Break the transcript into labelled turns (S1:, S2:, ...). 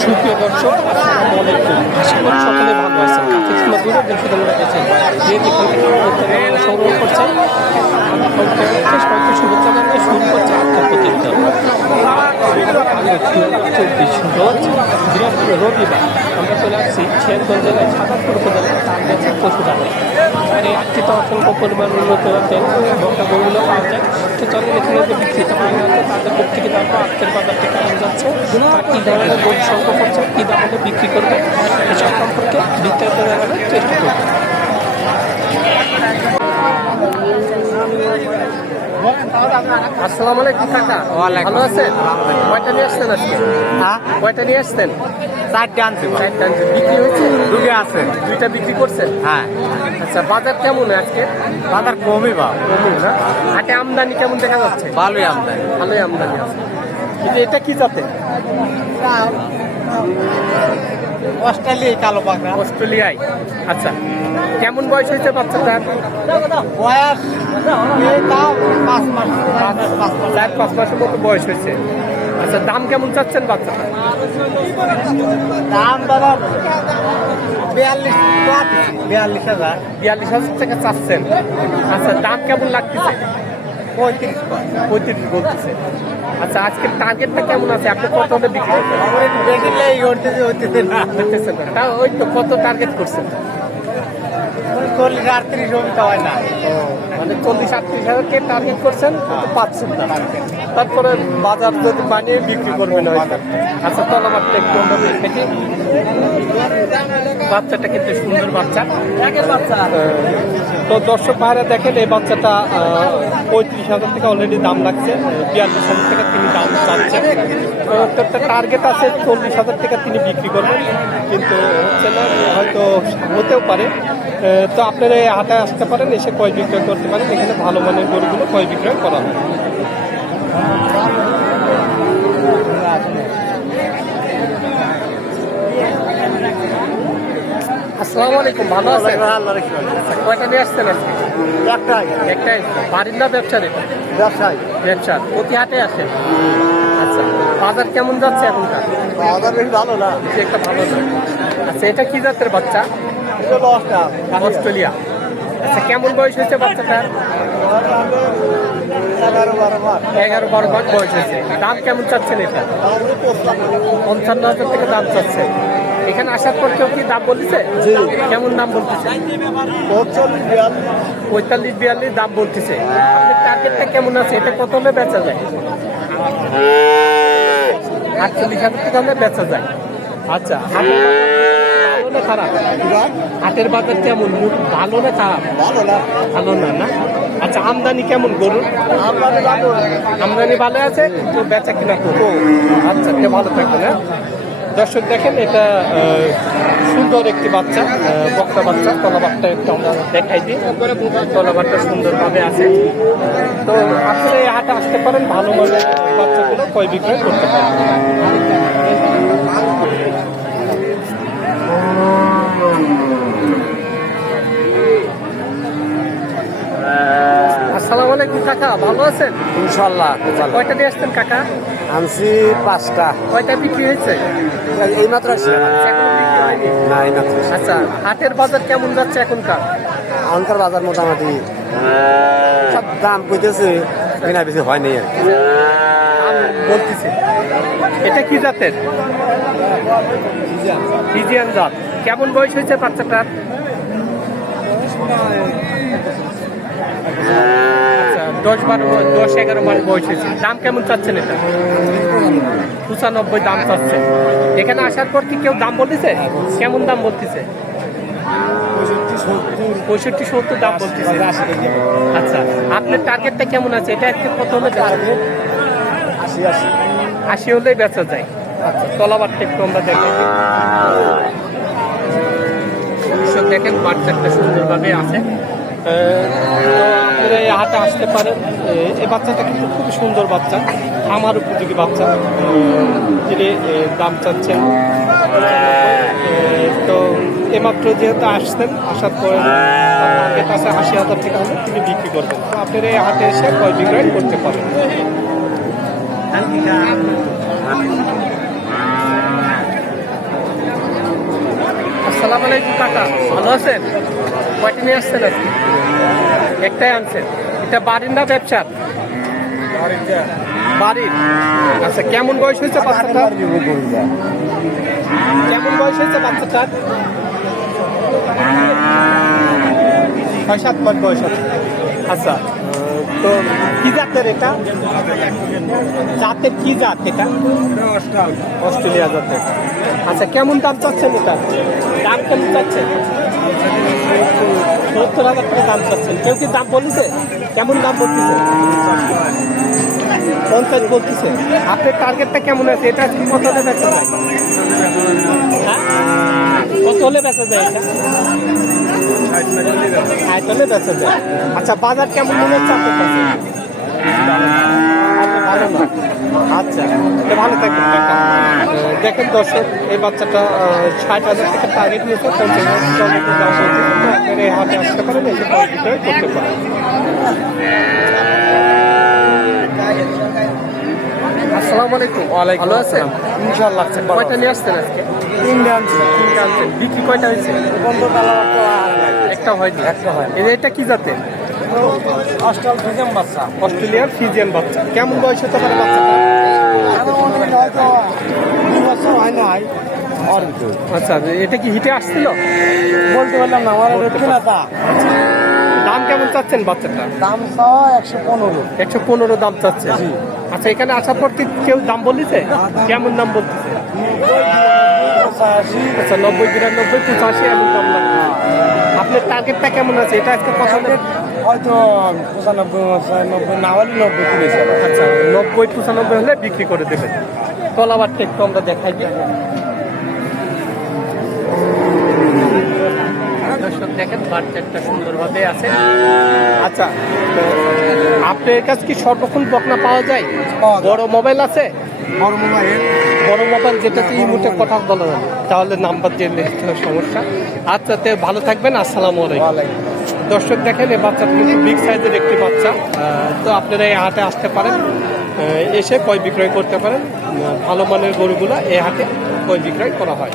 S1: সুপ্রিয় দর্শক আলাইকুম আশা করি সকলে ভালো আছেন যে যেখান থেকে আমাদের সংগ্রহ করছেন শুরু করছে রোজ বৃহস্পতি রবিবার আমরা চলে আসছি শেরগঞ্জ জেলায় সাতাত্তর উপজেলায় তার গেছে পশু যাবে আর এই আজকে তো অসংখ্য পরিমাণ উন্নত জাতের বক্তা গরুগুলো পাওয়া যায়। তো চলেন এখানে যে বিক্রিত পাওয়া যাচ্ছে তাদের পক্ষ থেকে জানব আজকের বাজারটি কেমন যাচ্ছে আর কী ধরনের গরু সংগ্রহ করছে কী দাম বিক্রি করবে এসব সম্পর্কে বিস্তারিত জানানোর চেষ্টা করবে। আসসালামু আলাইকুম কাকা। ভালো আছেন? কয়টা নিয়ে আসছেন আজকে?
S2: হ্যাঁ?
S1: কয়টা নিয়ে আসছেন?
S2: চারটে আনছি।
S1: চারটা আনছেন। বিক্রি হয়েছে?
S2: দুটো আছে।
S1: দুইটা বিক্রি করছেন?
S2: হ্যাঁ।
S1: আচ্ছা বাজার কেমন আজকে?
S2: বাজার কমই বা
S1: কমই না? হাটে আমদানি কেমন দেখা যাচ্ছে?
S2: ভালোই আমদানি।
S1: ভালোই আমদানি আছে। কিন্তু এটা কি জাতে
S2: অস্ট্রেলিয়া কালো পাখা
S1: অস্ট্রেলিয়ায়। আচ্ছা কেমন বয়স হয়েছে বাচ্চাটার?
S2: বয়স এই পাঁচ মাস। পাঁচ পাঁচ মাস।
S1: চার পাঁচ মাসের মতো বয়স হয়েছে। আচ্ছা দাম কেমন চাচ্ছেন বাচ্চাটা
S2: দাম দাদা বিয়াল্লিশ বিয়াল্লিশ হাজার।
S1: বিয়াল্লিশ হাজার টাকা চাচ্ছেন। আচ্ছা দাম কেমন লাগতেছে?
S2: পঁয়ত্রিশ
S1: পঁয়ত্রিশ বলতেছে। আচ্ছা আজকের টার্গেটটা কেমন আছে? আপনি কত হলে বিক্রি
S2: এই হইতেছে না।
S1: দেখতেছেন ওই তো কত টার্গেট করছেন?
S2: চল্লিশ আটত্রিশ হইতে হয় না।
S1: মানে চল্লিশ আটত্রিশ হাজারকে টার্গেট করছেন কিন্তু পাচ্ছেন না। তারপরে বাজার যদি বানিয়ে বিক্রি করবেন হয়তো আচ্ছা একটু আমরা দেখি। বাচ্চাটা কিন্তু সুন্দর বাচ্চা। আহ, তো দর্শক ভাইরা দেখেন এই বাচ্চাটা পঁয়ত্রিশ হাজার থেকে অলরেডি দাম লাগছে বিয়াল্লিশ হাজার থেকে তিনি দাম চাচ্ছেন তো একটা টার্গেট আছে চল্লিশ হাজার টাকা তিনি বিক্রি করবেন। কিন্তু হচ্ছে না হয়তো হতেও পারে। তো আপনারা এই হাটে আসতে পারেন এসে কয় বিক্রয় করতে পারেন। এখানে ভালো মানের গরুগুলো কয় বিক্রয় করা হয়। আসসালামু আলাইকুম ভালো আছেন? কয়টা নিয়ে আসছেন আজকে?
S2: একটাই।
S1: একটাই? বাড়ির না ব্যবসার
S2: ব্যবসায়ী।
S1: ব্যবসা। প্রতি হাটে আসেন আচ্ছা বাজার কেমন যাচ্ছে এখনকার?
S2: বাজার বেশ ভালো না।
S1: একটা ভালো না। আচ্ছা এটা কি জাতের বাচ্চা? অস্ট্রেলিয়া। আচ্ছা কেমন বয়স হয়েছে বাচ্চাটার
S2: এগারো বারো
S1: বারো বয়স হয়েছে। দাম কেমন চাচ্ছেন এটা? পঞ্চান্ন হাজার থেকে দাম চাচ্ছে। এখানে আসার পর কেউ কি দাম বলতেছে? কেমন দাম বলতেছে?
S2: পঁয়তাল্লিশ বিয়াল্লিশ।
S1: দাম বলতেছে। আপনার টার্গেটটা কেমন আছে? এটা কত হলে বেচা যায়? আটচল্লিশ হাজার টাকা হলে বেচা যায়। আচ্ছা না খারাপ? হাটের বাজার কেমন? ভালো না খারাপ?
S2: ভালো না।
S1: ভালো না না? আচ্ছা আমদানি কেমন গরুর? আমদানি ভালো। আছে তো বেচা কিনা করব? আচ্ছা ভালো থাকবে না দর্শক দেখেন এটা সুন্দর একটি বাচ্চা বক্তা বাচ্চা তলাবারটা একটু আমরা দেখাই দিই। তলাবারটা সুন্দরভাবে আছে। তো আসলে হাটে আসতে পারেন ভালো মানের বাচ্চাগুলো কয় বিক্রয় করতে পারেন। আসসালামু আলাইকুম কাকা। ভালো আছেন?
S2: ইনশাল্লাহ
S1: কয়টা দিয়ে আসতেন কাকা?
S2: আনছি পাঁচটা।
S1: কয়টা বিক্রি হয়েছে?
S2: এই মাত্র না এই মাত্র
S1: আচ্ছা হাটের বাজার কেমন যাচ্ছে এখনকার?
S2: আনকার বাজার মোটামুটি সব দাম কইতেছে কেনা বেশি হয় নাই আর
S1: বলতেছে। এটা কি জাতের? ফিজিয়ান জাত। কেমন বয়স হয়েছে বাচ্চাটার? আচ্ছা দশ বারো দশ এগারো মাস বয়স হয়েছে। দাম কেমন চাচ্ছেন এটা? পঁচানব্বই দাম চাচ্ছে এখানে আসার পর কি কেউ দাম বলতেছে? কেমন দাম বলতেছে? পঁয়ষট্টি সত্তর দাম বলতেছে। আচ্ছা আপনার টার্গেটটা কেমন আছে? এটা একটু কত হলে বেচা
S2: আশি আশি।
S1: আশি হলেই বেচা যায়। আচ্ছা তলাবারটা একটু আমরা দেখি। সব দেখেন, বাচ্চাটা সুন্দরভাবে আছে। তো আপনারা হাটে আসতে পারেন এ- এই বাচ্চাটা কিন্তু খুব সুন্দর বাচ্চা, আমার উপযোগী বাচ্চা। যিনি দাম চাচ্ছেন। তো এমাত্র যেহেতু আসছেন, আসার পরে টার্গেট আছে আশি হাজার টাকা হলে তিনি বিক্রি করবেন। আপনারা এই হাটে এসে কয় বিক্রয় করতে পারেন? আসসালামু আলাইকুম কাকা। ভালো আছেন? কয়টি নিয়ে আসছেন আজকে? একটাই আনছেন। এটা বাড়ির না ব্যবসার? বাড়ির। আচ্ছা কেমন বয়স হয়েছে বাচ্চাটা? কেমন বয়স হয়েছে বাচ্চাটার? ছয় সাত মাস বয়স আছে। আচ্ছা তো কি জাতের এটা? জাতের কি জাত এটা? অস্ট্রেলিয়া জাতের। আচ্ছা কেমন দাম চাচ্ছেন এটা? দাম কেমন চাচ্ছেন? সত্তর হাজার টাকা দাম চাচ্ছেন। কেউ কি দাম বলেছে কেমন দাম বলতেছে? পঞ্চাশ বলতেছে। আপনার টার্গেটটা কেমন আছে? এটা কত হলে বেচা যায়? হ্যাঁ? কত হলে বেচা যায় এটা? ষাট বেচা যায়। আচ্ছা বাজার কেমন মনে হচ্ছে আপনার কাছে? ভালো না আচ্ছা তো ভালো থাকবেন দেখেন দর্শক এই বাচ্চাটা ষাট হাজার টাকা টার্গেট নিয়েছে পঞ্চাশ হাজার টমেটো দাম বলছে আপনারা এই হাটে আসতে পারেন এসে বিক্রয় করতে পারেন। আসসালামু আলাইকুম। ভালো আছেন?
S2: ইনশাল্লাহ
S1: কয়টা নিয়ে আসছেন আজকে?
S2: তিনটে আনছি
S1: তিনটা আনছেন বিক্রি কয়টা হয়েছে?
S2: বন্ধ তালা
S1: একটা হয়নি।
S2: একটা হয়।
S1: এটা- এটা কি জাতের?
S2: অস্ট্রাল থেকে বাচ্চা।
S1: অস্ট্রেলিয়ার ফিজিয়ান বাচ্চা। কেমন বয়স হতে পারে বাচ্চাটা?
S2: হয়তো দুই বছর হয় না হয়
S1: আচ্ছা এটা কি হিটে আসছিল?
S2: বলতে পারলাম না আমার তা
S1: দাম কেমন চাচ্ছেন বাচ্চাটা?
S2: দাম চাওয়া একশো পনেরো।
S1: একশো পনেরো দাম চাচ্ছে। আচ্ছা এখানে আসার পর কি কেউ দাম বলিছে কেমন দাম বলতেছে? আচ্ছা নব্বই বিরানব্বই পঁচাশি এমন দাম লাগবে আপনার টার্গেটটা কেমন আছে? এটা আজকে কথা
S2: হয়তো পঁচানব্বই নব্বই না হলে নব্বই কিনেছে
S1: আচ্ছা নব্বই পঁচানব্বই হলে বিক্রি করে দেবেন তলাবারটা একটু আমরা দেখাই দিই। দর্শক দেখেন বাচ্চাটা সুন্দরভাবে আছে। আচ্ছা আপনার কাছে কি সর্বক্ষণ বকনা পাওয়া যায়? বড় মোবাইল আছে?
S2: আমার মোবাইল।
S1: বড় মোবাইল যেটাতে কথা বলা যাবে। তাহলে নাম্বার দিয়ে সমস্যা। আচ্ছা তে ভালো থাকবেন। আসসালামু আলাইকুম। দর্শক দেখেন এই বাচ্চাটা কিন্তু বিগ সাইজের একটি বাচ্চা তো আপনারা এই হাটে আসতে পারেন এসে কই বিক্রয় করতে পারেন। ভালো মানের গরুগুলো এই হাটে কই বিক্রয় করা হয়।